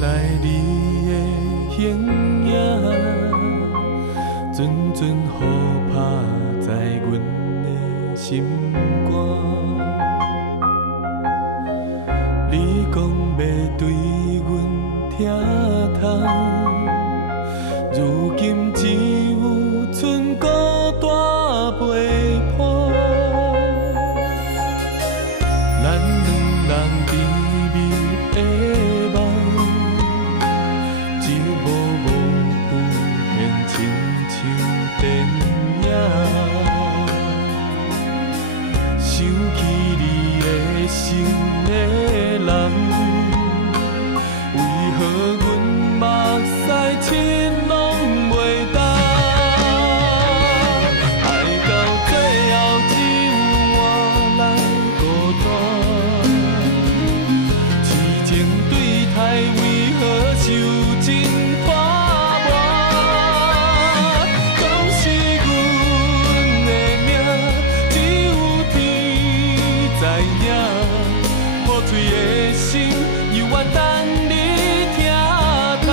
来你的形影，阵阵雨拍在阮的心肝。你讲要对阮疼痛，如今只有剩孤单陪伴。咱两人甜蜜的梦，一幕幕浮现，亲像电影。想起你的心的人，为何阮目屎亲拢袂干？爱到最后只有我来孤单，痴情对待为何受尽拖磨？总是阮的命，只有天知影，破碎的心犹原等你听透。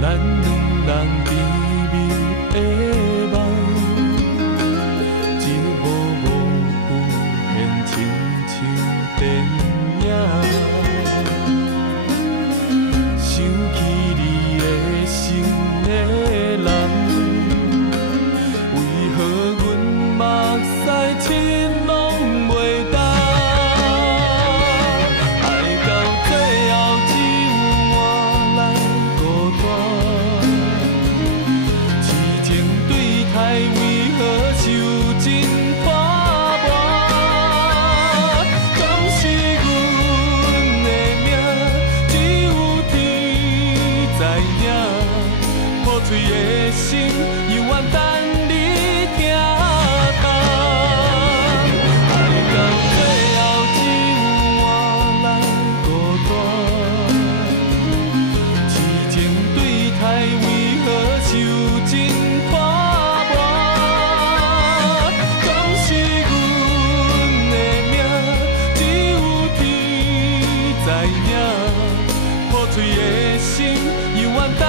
咱两人甜蜜的梦，一幕幕浮现，亲像电影。想起你的心的人，为何阮目屎亲拢袂干？爱到最后只有我来孤单，痴情对待为何受尽拖磨？总是阮的命，只有天知影，破碎的心犹原等你听透。爱到最后只有我来孤单，痴情对待为何受尽拖磨？总是阮的命，只有天知影，破碎的心犹原等